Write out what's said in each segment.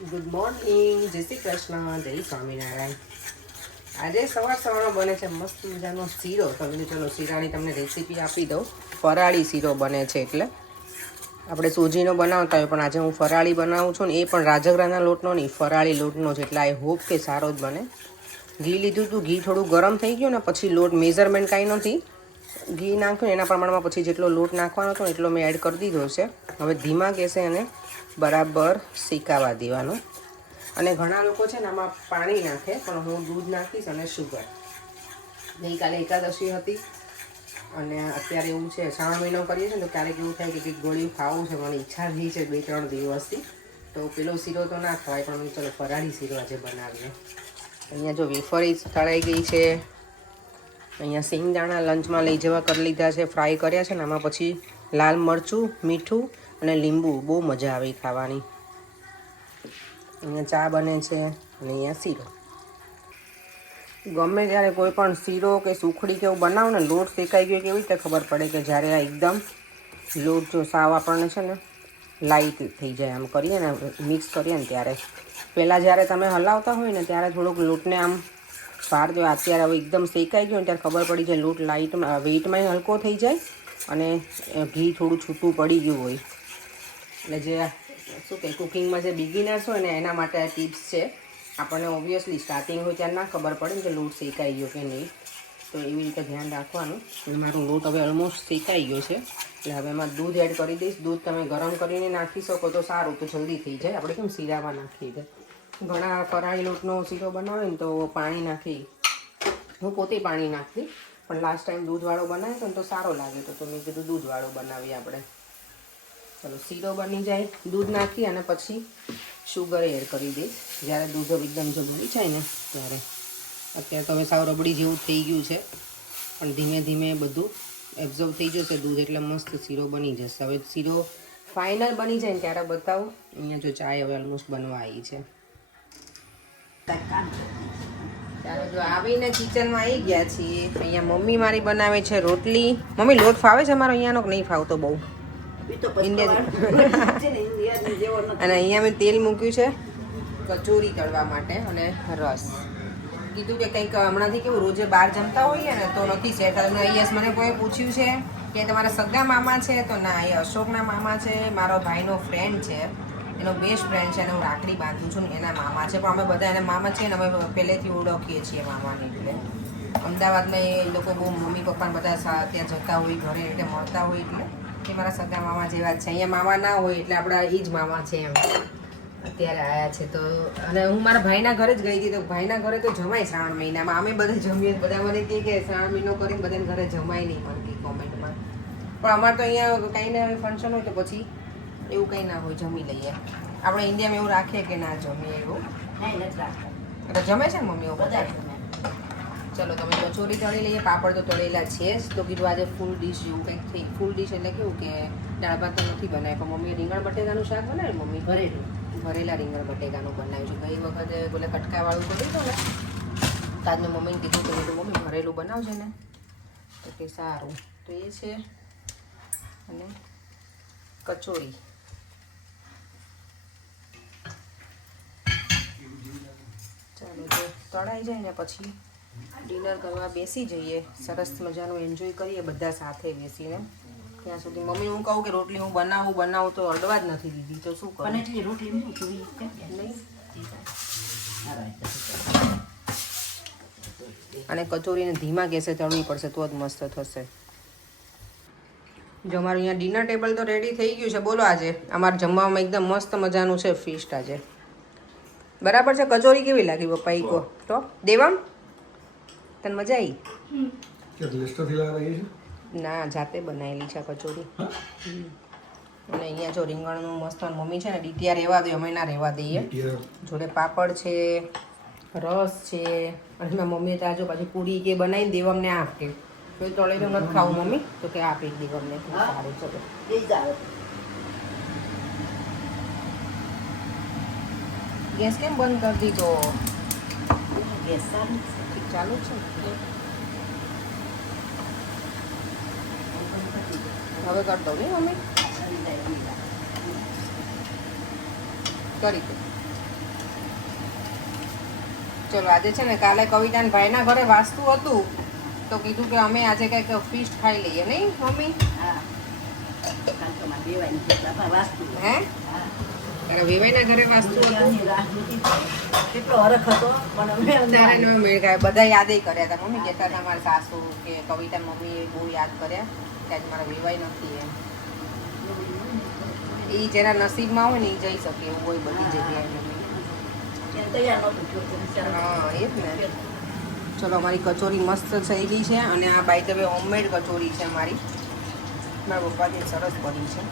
Good morning, જય શ્રી કૃષ્ણ, જય સ્વામિનારાયણ. આજે સવારમાં બને છે મસ્ત મજાનો શીરો. તમને ચલો શીરાની તમને રેસીપી આપી દઉં. ફરાળી શીરો બને છે, એટલે આપણે સૂજીનો બનાવતા હોય પણ આજે હું ફરાળી બનાવું છું ને એ પણ રાજગરાના લોટનો નહીં, ફરાળી લોટનો છે. એટલે આઈ હોપ કે સારો જ બને. ઘી લીધું હતું, ઘી થોડું ગરમ થઈ ગયું ને પછી લોટ મેઝરમેન્ટ કાંઈ નથી, ઘી નાખ્યું એના પ્રમાણમાં પછી જેટલો લોટ નાખવાનો હતો એટલો મેં એડ કરી દીધો છે. હવે ધીમા ગેસે એને બરાબર શેકાવા દેવાનું. અને ઘણા લોકો છે ને આમાં પાણી નાખે, પણ હું દૂધ નાખીશ અને શુગર. ગઈકાલે એકાદશી હતી અને અત્યારે એવું છે શ્રાવણ મહિનો કરીએ છીએ ને તો ક્યારેક એવું થાય કે કંઈક ગોળીઓ ખાવું છે, મને ઈચ્છા થઈ છે 2-3 દિવસથી. તો પેલો શીરો તો ના ખવાય, પણ ચલો ફરાળી શીરો આજે બનાવીએ. અહીંયા જો વેફર તળાઈ ગઈ છે. અહીંયા સિંગદાણા લંચમાં લઈ જવા કરી લીધા છે, ફ્રાય કર્યા છે ને આમાં પછી લાલ મરચું, મીઠું અને લીંબુ, બહુ મજા આવે ખાવાની. અહીંયા ચા બને છે અને અહીંયા શીરો. ગમે ત્યારે કોઈ પણ શીરો કે સુખડી કે એવું બનાવો ને, લોટ શેકાઈ ગયો કેવી રીતે ખબર પડે કે જ્યારે આ એકદમ લોટ જો સાવ આપણને છે ને લાઇટ થઈ જાય, આમ કરીએ ને મિક્સ કરીએ ને ત્યારે. પહેલાં જ્યારે તમે હલાવતા હોય ને ત્યારે થોડોક લોટને આમ વાર દો. અત્યારે હવે એકદમ શેકાઈ ગયો ને ત્યારે ખબર પડી જાય લોટ લાઇટમાં, વેઇટમાં હલકો થઈ જાય અને ઘી થોડું છૂટું પડી ગયું હોય. એટલે જે શું કહે કુકિંગમાં જે બિગિનર્સ હોય ને એના માટે આ ટિપ્સ છે. આપણને ઓબ્વિયસલી સ્ટાર્ટિંગ હોય ત્યારે ના ખબર પડે ને કે લોટ શેકાઈ ગયો કે નહીં, તો એવી રીતે ધ્યાન રાખવાનું. મારો લોટ હવે ઓલમોસ્ટ શેકાઈ ગયો છે, એટલે હવે એમાં દૂધ એડ કરી દઈશ. દૂધ તમે ગરમ કરીને નાખી શકો તો સારું, તો જલ્દી થઈ જાય. આપણે કેમ શીરામાં નાખી દે, ઘણા ફરાળી લોટનો શીરો બનાવે ને તો પાણી નાખી, હું પોતે પાણી નાખતી, પણ લાસ્ટ ટાઈમ દૂધવાળો બનાવ્યો હતો ને તો સારો લાગે, તો મેં કીધું દૂધવાળો બનાવીએ આપણે. ચલો શીરો બની જાય, દૂધ નાખી અને પછી શુગર એડ કરી દઈશ જ્યારે દૂધ એકદમ જબરી જાય ને ત્યારે. અત્યારે તો હવે સાવ રબડી જેવું થઈ ગયું છે, પણ ધીમે ધીમે બધું એબ્ઝોર્વ થઈ જશે દૂધ, એટલે મસ્ત શીરો બની જશે. હવે શીરો ફાઇનલ બની જાય ને ત્યારે બતાવું. અહીંયા જો ચાય હવે ઓલમોસ્ટ બનવા આવી છે. ચાલો જો આવીને કિચનમાં આવી ગયા છીએ. અહીંયા મમ્મી મારી બનાવે છે રોટલી. મમ્મી લોટ ફાવે છે અમારો અહીંયાનો કે નહીં ફાવતો બહુ? અને અહીંયા મેં તેલ મૂક્યું છે કચોરી તળવા માટે અને રસ. કીધું કે કંઈક હમણાંથી કેવું રોજે બહાર જમતા હોઈએ ને તો નથી સેટ. અને યસ મને કોઈ પૂછ્યું છે કે તમારા સગા મામા છે, તો ના, એ અશોકના મામા છે, મારો ભાઈનો ફ્રેન્ડ છે, એનો બેસ્ટ ફ્રેન્ડ છે, અને હું રાખડી બાંધું છું ને એના મામા છે. પણ અમે બધા એના મામા છીએ ને અમે પહેલેથી ઓળખીએ છીએ મામાને. એટલે અમદાવાદમાં એ લોકો બહુ મમ્મી પપ્પાને બધા ત્યાં જતા હોય ઘરે, એટલે મળતા હોય, એટલે એ મારા સગા મામા જેવા જ છે. અહીંયા મામા ના હોય એટલે આપણા એ જ મામા છે એમ. અત્યારે આવ્યા છે તો, અને હું મારા ભાઈના ઘરે જ ગઈ હતી, તો ભાઈના ઘરે તો જમાય શ્રાવણ મહિનામાં. અમે બધા જમીએ, બધા મને કહે કે શ્રાવણ મહિનો કરીને બધાને ઘરે જમાય નહીં, મને કહે કોમેન્ટમાં. પણ અમારે તો અહીંયા કંઈ ને ફંક્શન હોય તો પછી એવું કંઈ ના હોય, જમી લઈએ. આપણે ઇન્ડિયામાં એવું રાખીએ કે ના જમીએ એવું એટલે જમે છે ને મમ્મીઓ બધા. ચલો તમે કચોરી તળી લઈએ. પાપડ તો તળેલા છે જ, તો કીધું આજે ફૂલ ડીશ જેવું કંઈક થઈ. ફૂલ ડીશ એટલે કેવું કે દાળ ભાત તો નથી બનાવ્યા, પણ મમ્મીએ રીંગણ બટેકાનું શાક બનાવ્યું. મમ્મી ભરેલા રીંગણ બટેકાનું બનાવ્યું છે. ગઈ વખતે બોલે કટકાવાળું કર્યું હતું ને, તાજને મમ્મીને કીધું તો કીધું મમ્મી ભરેલું બનાવજે ને, તો કે સારું. તો એ છે અને કચોરી. ચાલો તો તળાઈ જાય ને પછી ડિનર કરવા બેસી જઈએ. સરસ મજાનું એન્જોય કરીએ બધા સાથે બેસીને. ત્યાં સુધી મમ્મી હું કહું કે રોટલી હું બનાવું તો અડવા જ નથી દીધી, તો શું કરું? એટલી રોટલી નહીં. અને કચોરીને ધીમા ગેસે તળવી પડશે તો જ મસ્ત થશે. જો અમારું અહીંયા ડિનર ટેબલ તો રેડી થઈ ગયું છે. બોલો આજે અમારે જમવામાં એકદમ મસ્ત મજાનું છે ફિસ્ટ આજે. બરાબર છે? કચોરી કેવી લાગી પપ્પા ઈ કહો તો. દેવામ તને મજા આવી? ના, જાતે બનાવેલી છે કચોરી. અને અહીંયા જો રીંગણનું મસ્ત મમ્મી છે ને ડીટીઆર રહેવા દે, અમે ના રહેવા દઈએ. જોડે પાપડ છે, રસ છે, અને મારી મમ્મીએ તો આજુ પાછું પૂરી કે બનાવીને દેવામને આપે. તો તળેલું નથી ખાવું મમ્મી, તો કે આપી દેવામને. સારું ચલો. ગેસ કેમ બંધ કરી દીધો? ગેસ ચાલુ છે. હવે કરી દઉં નહીં મમ્મી? કરી દે. ચલો આજે છે ને કાલે કવિતાના ભાઈના ઘરે વાસ્તુ હતું તો કીધું કે અમે આજે કંઈક ફીસ્ટ ખાઈ લઈએ નહીં મમ્મી? હે તારા વેવાઈના ઘરે વાસ્તુ હતું કેટલો હરખ હતો પણ ત્યારે નો મેળ ખાય. બધા યાદ કર્યા હતા. મમ્મી કહેતા હતા મારા સાસુ કે કવિતા મમ્મીએ બહુ યાદ કર્યા કે આજે મારા વેવાઈ નથી એમ. એ જેના નસીબમાં હોય ને એ જઈ શકે એવું હોય બધી જગ્યાએ. હા એ જ ને. ચલો અમારી કચોરી મસ્ત થઈ ગઈ છે અને આ by the way homemade kachori છે અમારી. મારા પપ્પાની સરસ બની છે.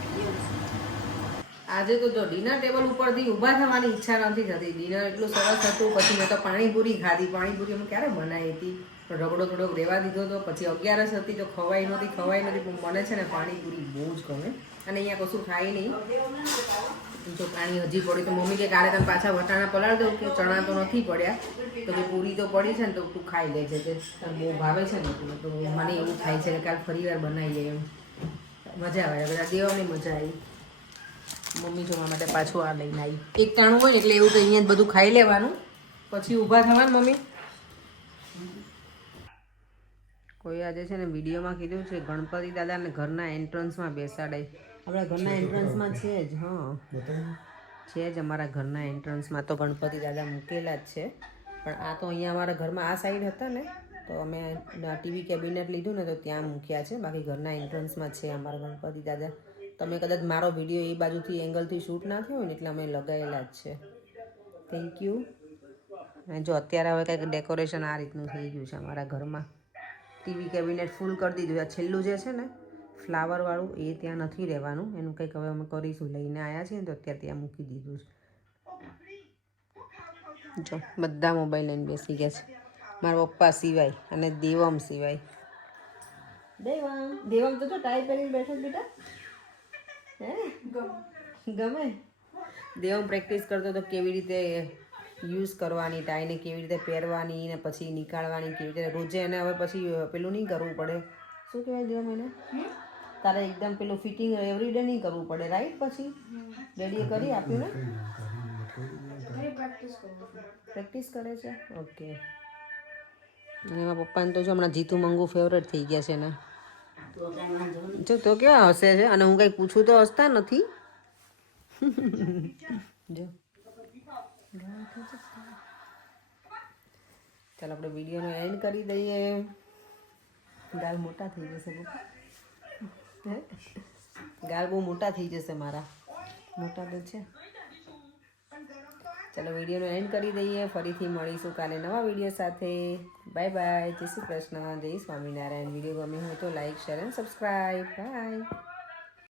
આજે તો જો ડિનર ટેબલ ઉપરથી ઊભા થવાની ઈચ્છા નથી થતી. ડિનર એટલું સરસ હતું. પછી મેં તો પાણીપુરી ખાધી. પાણીપુરી અમે ક્યારે બનાવી હતી પણ રગડો થોડોક રહેવા દીધો હતો. પછી 11 હતી તો ખવાઈ નહોતી પણ મને છે ને પાણીપુરી બહુ જ ગમે. અને અહીંયા કશું ખાય નહીં. જો પાણી હજી પડી તો મમ્મી કે કાલે તમે પાછા વટાણા પલાળ દઉં કે ચણા તો નથી પડ્યા તો કે પૂરી તો પડી છે ને તો તું ખાઈ લેજે કે તને બહુ ભાવે છે ને તો મને એવું થાય છે કે કાલ ફરી વાર બનાવીએ એમ. મજા આવે બધા દેવાની મજા આવી. મમ્મી જોવા માટે પાછું આ લઈને આવી. એક ટાણું હોય એટલે એવું તો અહીંયા જ બધું ખાઈ લેવાનું પછી ઊભા થવાનું. મમ્મી કોઈ આજે છે ને વિડીયોમાં કીધું છે ગણપતિ દાદાને ઘરના એન્ટ્રન્સમાં બેસાડાય. આપણા ઘરના એન્ટ્રન્સમાં છે જ. હા છે જ અમારા ઘરના એન્ટ્રન્સમાં તો ગણપતિ દાદા મૂકેલા જ છે. પણ આ તો અહીંયા અમારા ઘરમાં આ સાઈડ હતા ને તો અમે ટીવી કેબિનેટ લીધું ને તો ત્યાં મૂક્યા છે. બાકી ઘરના એન્ટ્રન્સમાં છે અમારા ગણપતિ દાદા. તમે કદાચ મારો વિડીયો એ બાજુથી એંગલથી શૂટ ના થયો હોય ને એટલે અમે લગાવેલા જ છે. Thank you. અને જો અત્યારે હવે કંઈક ડેકોરેશન આ રીતનું થઈ ગયું છે અમારા ઘરમાં. ટીવી કેબિનેટ ફૂલ કરી દીધું. આ છેલ્લું જે છે ને ફ્લાવરવાળું એ ત્યાં નથી રહેવાનું. એનું કંઈક હવે અમે કરીશું. લઈને આવ્યા છીએ ને તો અત્યારે ત્યાં મૂકી દીધું છે. જો બધા મોબાઈલ લઈને બેસી ગયા છે મારા પપ્પા સિવાય અને દેવમ સિવાય. દેવમ તો જો ટાઈ પહેરીને બેઠો બેટા. હે ગમે દેવમ પ્રેક્ટિસ કરતો તો કેવી રીતે યુઝ કરવાની ટાઈને, કેવી રીતે પહેરવાની ને પછી નીકાળવાની કેવી રીતે. રોજે એને હવે પછી પેલું નહીં કરવું પડે. શું કહેવાય દેવમ એને? તારે એકદમ પેલું ફિટિંગ એવરીડે નહીં કરવું પડે રાઈટ? પછી ડેડીએ કરી આપ્યું ને? પ્રેક્ટિસ કરે છે. ઓકે. અને એમાં પપ્પાને તો જો હમણાં જીતુ મંગુ ફેવરેટ થઈ ગયા છે ને. જો તો કેવા હસે છે અને હું કંઈક પૂછું તો હસતા નથી. જો ચાલો આપણે વિડીયોનો એન્ડ કરી દઈએ. ગાલ મોટા થઈ જશે. ગાલ બહુ મોટા થઈ જશે મારા. મોટા તો છે. ચાલો વિડીયોનો એન્ડ કરી દઈએ. ફરીથી મળીશું કાલે નવા વિડીયો સાથે. Bye bye. જય શ્રી કૃષ્ણ. જય સ્વામિનારાયણ. વિડીયો ગમે હોય તો like share and subscribe. By.